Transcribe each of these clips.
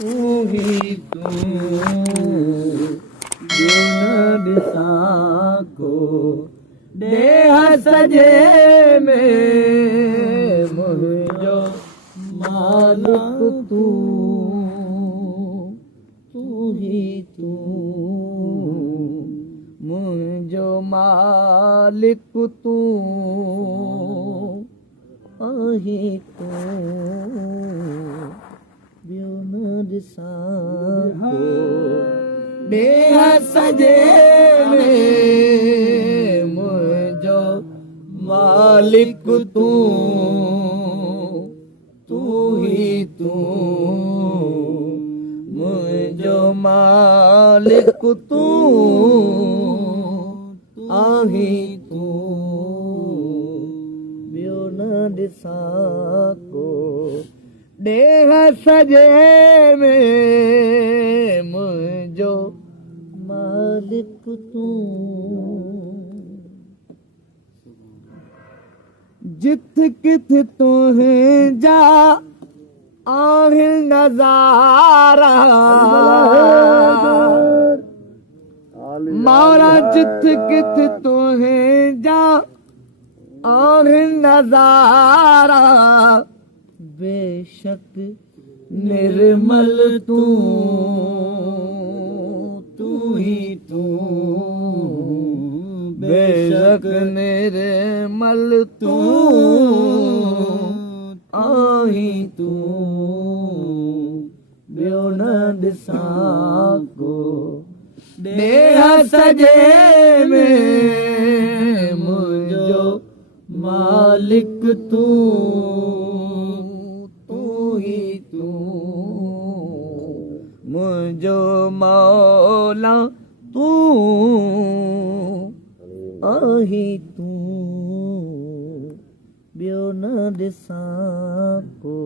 तू ही तू ॿियो न ॾिसां को देह सजे में मुंहिंजो मालिक तू तू ही तू मुंहिंजो मालिक तू आही तू ॿियो न ॾिसां को देह सजे में मुंहिंजो मालिक तू तू ही तू मुंहिंजो मालिक तू आही तू ॿियो न ॾिसां को देह सजे में मुंहिंजो मालिक तू जिथ किथ तुंहिंजा आहिनि नज़ारा मौला जिथ किथ तुंहिंजा आहिनि नज़ारा बेशक निर्मल तू तू ही तू बेशक निर्मल तू आही तू ॿियो न ॾिसां को देह सजे में मुंहिंजो मालिक तू तू ही तू मुंहिंजो मौला तू आही तू ॿियो न ॾिसां को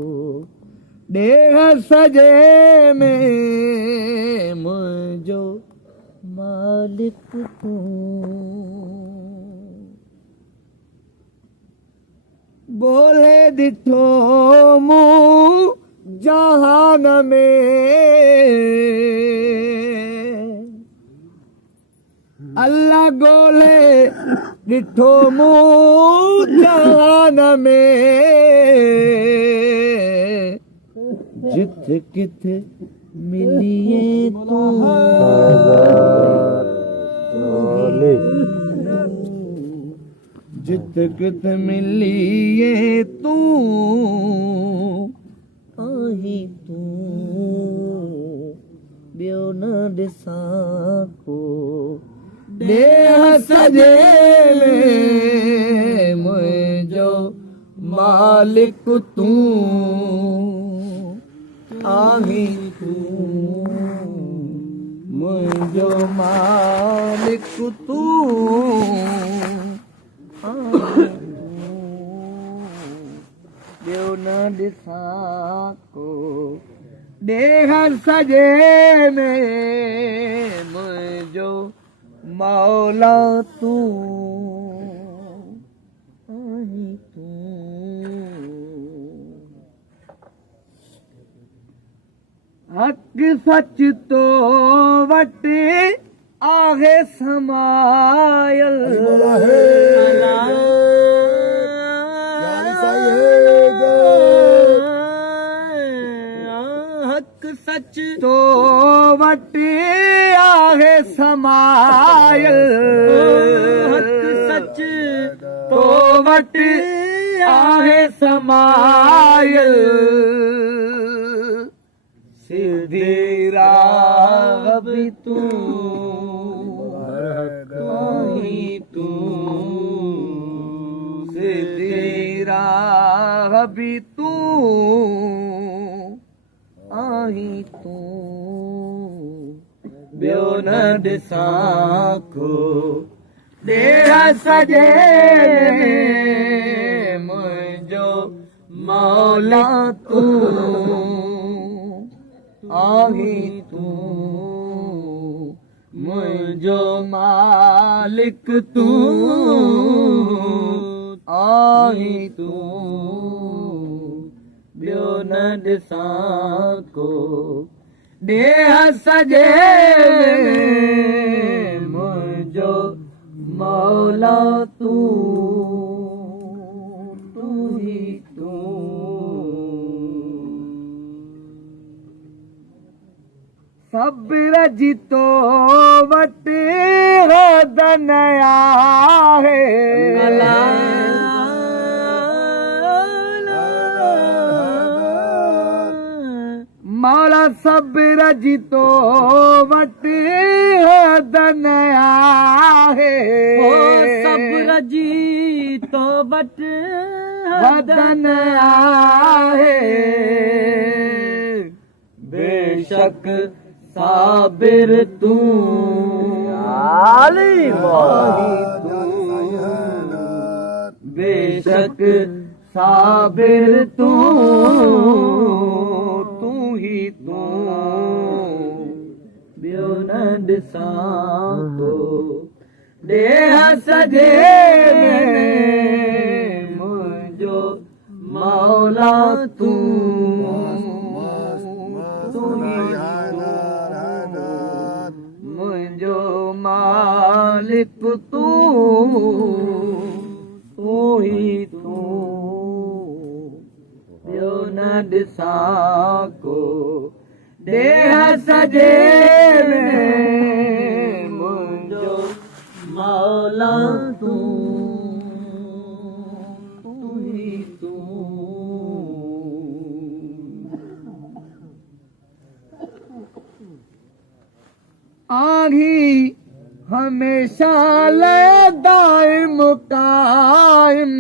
देह सजे में मुंहिंजो मालिक तू बोले ॾिठो मूं जहान में अल्लाह ॻोल्हे ॾिठो मूं जहान में जिथ किथ मिलिए तू जिथ किथ मिलिए तू आही तू ॿियो न ॾिसां को देह सजे में मुंहिंजो मालिक तू आही तू मुंहिंजो मालिक तू ॿियो न ॾिसां को देह सजे में मुंहिंजो मौला तू आही तू हक़ सच तो वटि आहे समायल हक़ सच तो वटि आहे समायल हक़ सच तो वटि आहे समायल सिधी राह बि तू ही तू सिधी राह बि तू आही तू ॿियो न ॾिसां को देह सजे मुंहिंजो मौला तू आही तू मुंहिंजो मालिक तू आही तू ॿियो न ॾिसां को ॾेह सॼे में मुंहिंजो मौला तूं ही तूं सब्र जी तो वटि वदन आहे मौला सब्र जी तो वटि वदन आहे सब्र जी तो वटि वदन आहे बेशक साबिर तूं बेशक साबिर तूं ही तूं ॿियो न ॾिसां तो ॾेह सॼे में मुंहिंजो मौला तूं मुंहिंजो मालिक तूं ही तूं ॿियो न ॾिसां को ॾेह सॼे में मुंहिंजो मौला तूं ही तूं आही हमेशा दाइम कायम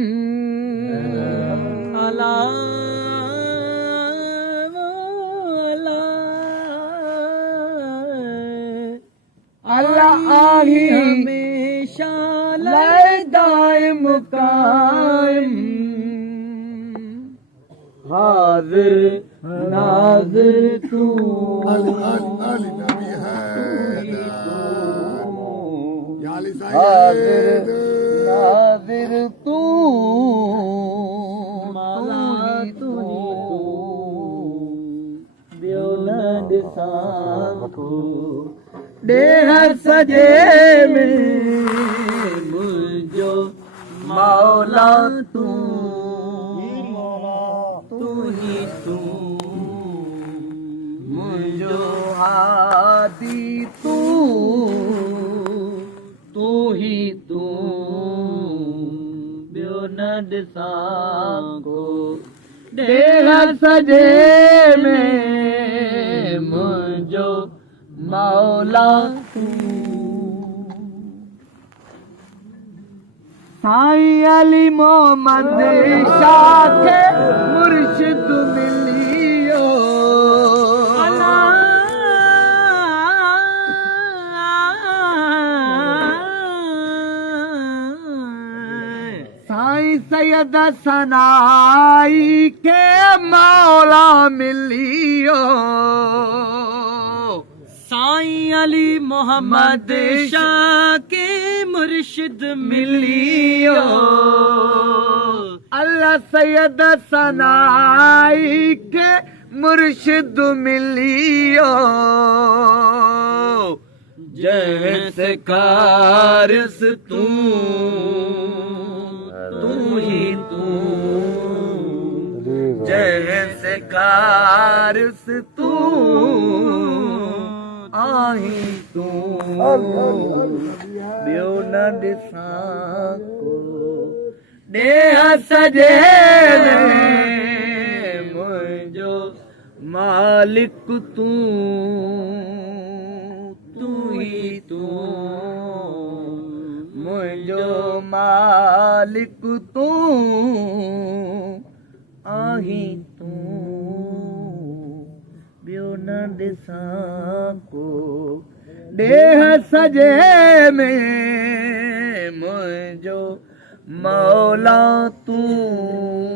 अल्लाह आही हमेशा दाइम कायम हाजिर नाजिर तूं हाजिर नाजिर तूं ॿियो न ॾिसां को ॾेह सॼे में मुंहिंजो मौला तूं ही तूं मुंहिंजो हादी तूं ही तूं ॿियो न ॾिसां को ॾेह सॼे में मुंहिंजो मौला तूं साईं अली मोहम्मद शाह खे मुर्शिद मिलियो साईं सैयद सनाई के मौला मिलियो साईं अली मोहम्मद शाह के मुर्शिद मिलियो अल्लाह सैयद सनाई के मुर्शिद मिलियो जैसे कारस तूं ही तूं जैसे कारस तूं आही तूं ॿियो न ॾिसां को ॾेह सॼे में मुंहिंजो मालिक तूं ही तूं मुंहिंजो मालिक तूं आही तूं ॿियो न ॾिसां को ॾेह सॼे में मुंहिंजो मौला तूं